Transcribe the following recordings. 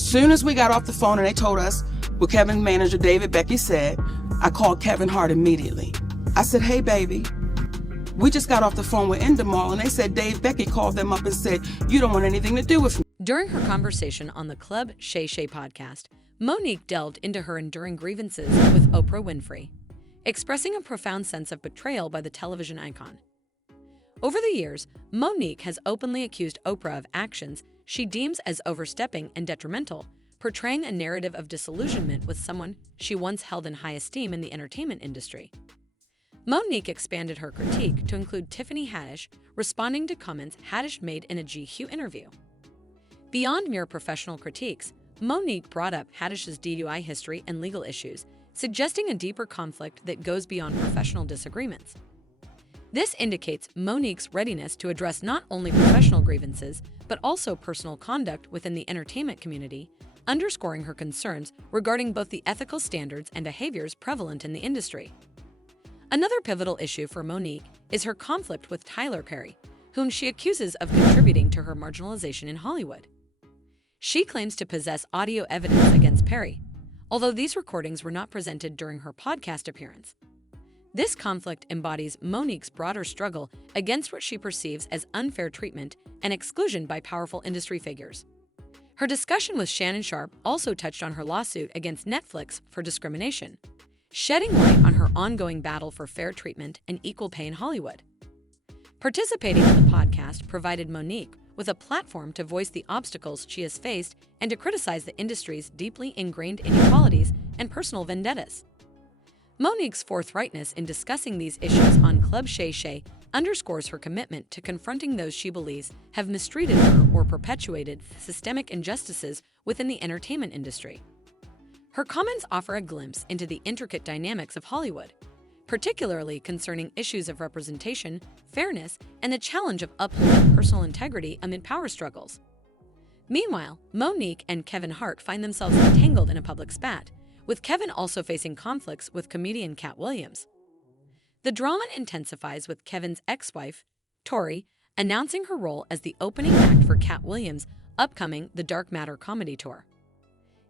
Soon as we got off the phone and they told us what Kevin's manager, David Becky, said, I called Kevin Hart immediately. I said, hey, baby, we just got off the phone with Endemol, and they said Dave Becky called them up and said, you don't want anything to do with me. During her conversation on the Club Shay Shay podcast, Monique delved into her enduring grievances with Oprah Winfrey, expressing a profound sense of betrayal by the television icon. Over the years, Monique has openly accused Oprah of actions she deems as overstepping and detrimental, portraying a narrative of disillusionment with someone she once held in high esteem in the entertainment industry. Monique expanded her critique to include Tiffany Haddish responding to comments Haddish made in a GQ interview. Beyond mere professional critiques, Monique brought up Haddish's DUI history and legal issues, suggesting a deeper conflict that goes beyond professional disagreements. This indicates Monique's readiness to address not only professional grievances, but also personal conduct within the entertainment community, underscoring her concerns regarding both the ethical standards and behaviors prevalent in the industry. Another pivotal issue for Monique is her conflict with Tyler Perry, whom she accuses of contributing to her marginalization in Hollywood. She claims to possess audio evidence against Perry, although these recordings were not presented during her podcast appearance. This conflict embodies Monique's broader struggle against what she perceives as unfair treatment and exclusion by powerful industry figures. Her discussion with Shannon Sharpe also touched on her lawsuit against Netflix for discrimination, shedding light on her ongoing battle for fair treatment and equal pay in Hollywood. Participating in the podcast provided Monique with a platform to voice the obstacles she has faced and to criticize the industry's deeply ingrained inequalities and personal vendettas. Monique's forthrightness in discussing these issues on Club Shay Shay underscores her commitment to confronting those she believes have mistreated her or perpetuated systemic injustices within the entertainment industry. Her comments offer a glimpse into the intricate dynamics of Hollywood, particularly concerning issues of representation, fairness, and the challenge of upholding personal integrity amid power struggles. Meanwhile, Monique and Kevin Hart find themselves entangled in a public spat, with Kevin also facing conflicts with comedian Cat Williams. The drama intensifies with Kevin's ex-wife, Tori, announcing her role as the opening act for Cat Williams' upcoming The Dark Matter comedy tour.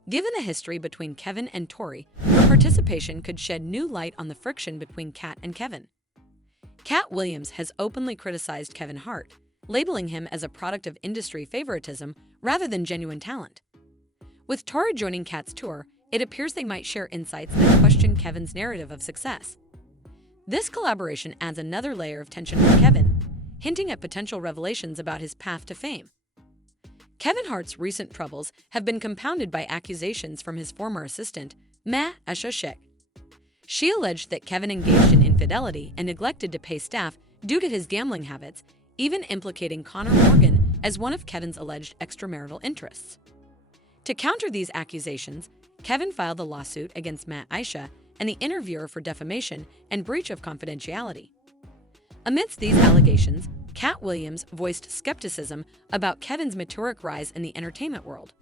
Given the history between Kevin and Tori, her participation could shed new light on the friction between Cat and Kevin. Cat Williams has openly criticized Kevin Hart, labeling him as a product of industry favoritism rather than genuine talent. With Tori joining Cat's tour, it appears they might share insights that question Kevin's narrative of success. This collaboration adds another layer of tension for Kevin, hinting at potential revelations about his path to fame. Kevin Hart's recent troubles have been compounded by accusations from his former assistant, Ma Asha. She alleged that Kevin engaged in infidelity and neglected to pay staff due to his gambling habits, even implicating Connor Morgan as one of Kevin's alleged extramarital interests. To counter these accusations, Kevin filed a lawsuit against Matt Aisha and the interviewer for defamation and breach of confidentiality. Amidst these allegations, Cat Williams voiced skepticism about Kevin's meteoric rise in the entertainment world,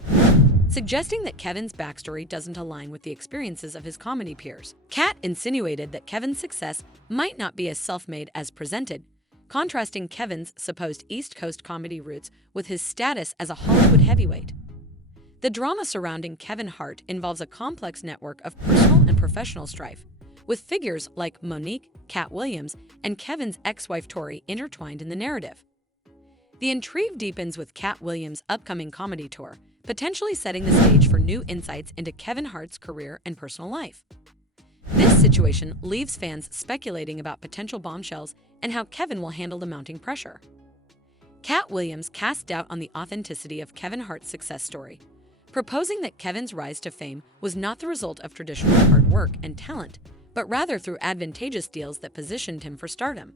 suggesting that Kevin's backstory doesn't align with the experiences of his comedy peers. Cat insinuated that Kevin's success might not be as self-made as presented, contrasting Kevin's supposed East Coast comedy roots with his status as a Hollywood heavyweight. The drama surrounding Kevin Hart involves a complex network of personal and professional strife, with figures like Monique, Cat Williams, and Kevin's ex-wife Tori intertwined in the narrative. The intrigue deepens with Cat Williams' upcoming comedy tour, potentially setting the stage for new insights into Kevin Hart's career and personal life. This situation leaves fans speculating about potential bombshells and how Kevin will handle the mounting pressure. Cat Williams cast doubt on the authenticity of Kevin Hart's success story, proposing that Kevin's rise to fame was not the result of traditional hard work and talent, but rather through advantageous deals that positioned him for stardom.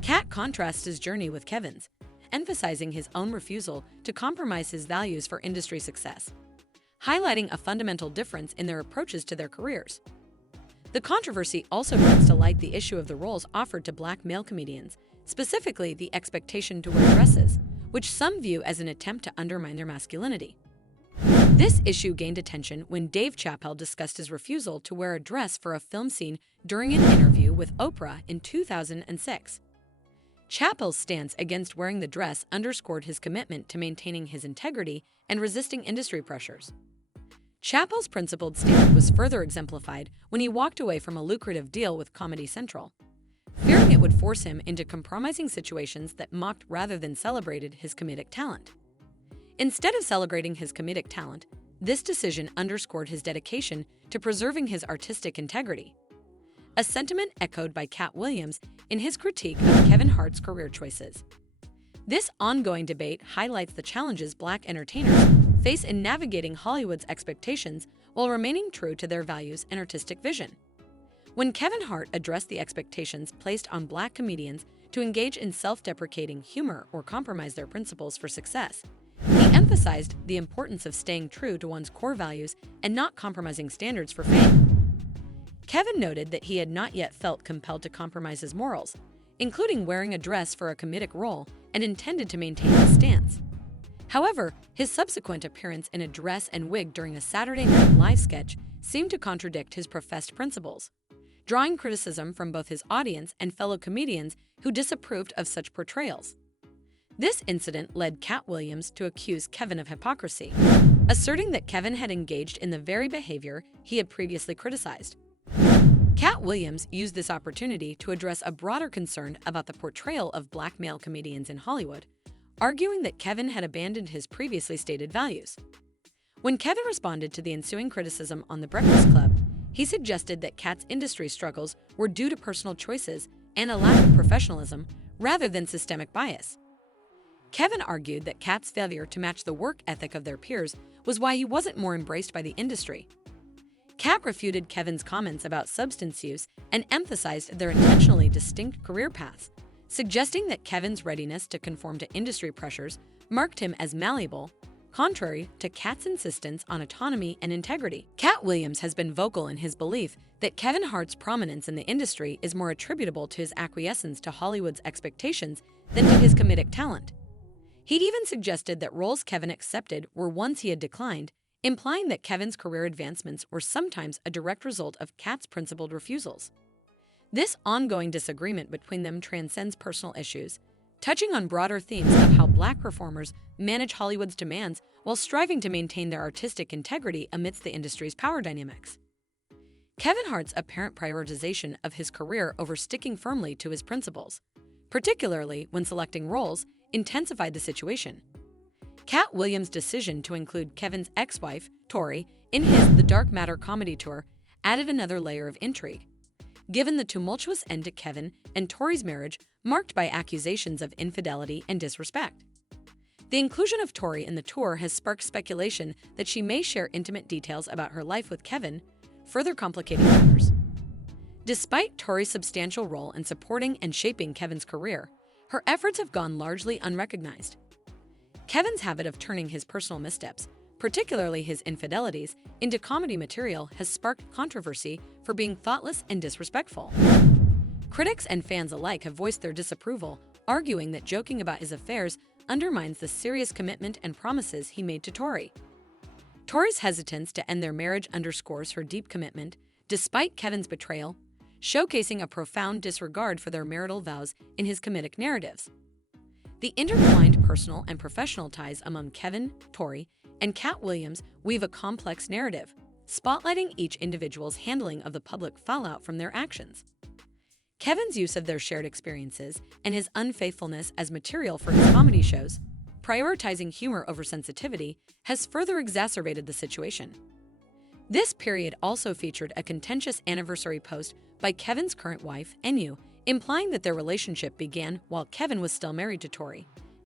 Cat contrasts his journey with Kevin's, emphasizing his own refusal to compromise his values for industry success, highlighting a fundamental difference in their approaches to their careers. The controversy also brings to light the issue of the roles offered to black male comedians, specifically the expectation to wear dresses, which some view as an attempt to undermine their masculinity. This issue gained attention when Dave Chappelle discussed his refusal to wear a dress for a film scene during an interview with Oprah in 2006. Chappell's stance against wearing the dress underscored his commitment to maintaining his integrity and resisting industry pressures. Chappell's principled stand was further exemplified when he walked away from a lucrative deal with Comedy Central, fearing it would force him into compromising situations that mocked rather than celebrated his comedic talent. Instead of celebrating his comedic talent, this decision underscored his dedication to preserving his artistic integrity, a sentiment echoed by Cat Williams in his critique of Kevin Hart's career choices. This ongoing debate highlights the challenges Black entertainers face in navigating Hollywood's expectations while remaining true to their values and artistic vision. When Kevin Hart addressed the expectations placed on Black comedians to engage in self-deprecating humor or compromise their principles for success, he emphasized the importance of staying true to one's core values and not compromising standards for fame. Kevin noted that he had not yet felt compelled to compromise his morals, including wearing a dress for a comedic role, and intended to maintain his stance. However, his subsequent appearance in a dress and wig during a Saturday Night Live sketch seemed to contradict his professed principles, drawing criticism from both his audience and fellow comedians who disapproved of such portrayals. This incident led Cat Williams to accuse Kevin of hypocrisy, asserting that Kevin had engaged in the very behavior he had previously criticized. Cat Williams used this opportunity to address a broader concern about the portrayal of Black male comedians in Hollywood, arguing that Kevin had abandoned his previously stated values. When Kevin responded to the ensuing criticism on The Breakfast Club, he suggested that Cat's industry struggles were due to personal choices and a lack of professionalism rather than systemic bias. Kevin argued that Cat's failure to match the work ethic of their peers was why he wasn't more embraced by the industry. Cat refuted Kevin's comments about substance use and emphasized their intentionally distinct career paths, suggesting that Kevin's readiness to conform to industry pressures marked him as malleable, contrary to Cat's insistence on autonomy and integrity. Cat Williams has been vocal in his belief that Kevin Hart's prominence in the industry is more attributable to his acquiescence to Hollywood's expectations than to his comedic talent. He'd even suggested that roles Kevin accepted were ones he had declined, implying that Kevin's career advancements were sometimes a direct result of Cat's principled refusals. This ongoing disagreement between them transcends personal issues, touching on broader themes of how Black performers manage Hollywood's demands while striving to maintain their artistic integrity amidst the industry's power dynamics. Kevin Hart's apparent prioritization of his career over sticking firmly to his principles, particularly when selecting roles, intensified the situation. Cat Williams' decision to include Kevin's ex-wife, Tori, in his The Dark Matter comedy tour added another layer of intrigue, given the tumultuous end to Kevin and Tori's marriage marked by accusations of infidelity and disrespect. The inclusion of Tori in the tour has sparked speculation that she may share intimate details about her life with Kevin, further complicating matters. Despite Tori's substantial role in supporting and shaping Kevin's career, her efforts have gone largely unrecognized. Kevin's habit of turning his personal missteps, particularly his infidelities, into comedy material has sparked controversy for being thoughtless and disrespectful. Critics and fans alike have voiced their disapproval, arguing that joking about his affairs undermines the serious commitment and promises he made to Tori. Tori's hesitance to end their marriage underscores her deep commitment, despite Kevin's betrayal, showcasing a profound disregard for their marital vows in his comedic narratives. The intertwined personal and professional ties among Kevin, Tori, and Cat Williams weave a complex narrative, spotlighting each individual's handling of the public fallout from their actions. Kevin's use of their shared experiences and his unfaithfulness as material for his comedy shows, prioritizing humor over sensitivity, has further exacerbated the situation. This period also featured a contentious anniversary post by Kevin's current wife, Enyu, implying that their relationship began while Kevin was still married to Tori,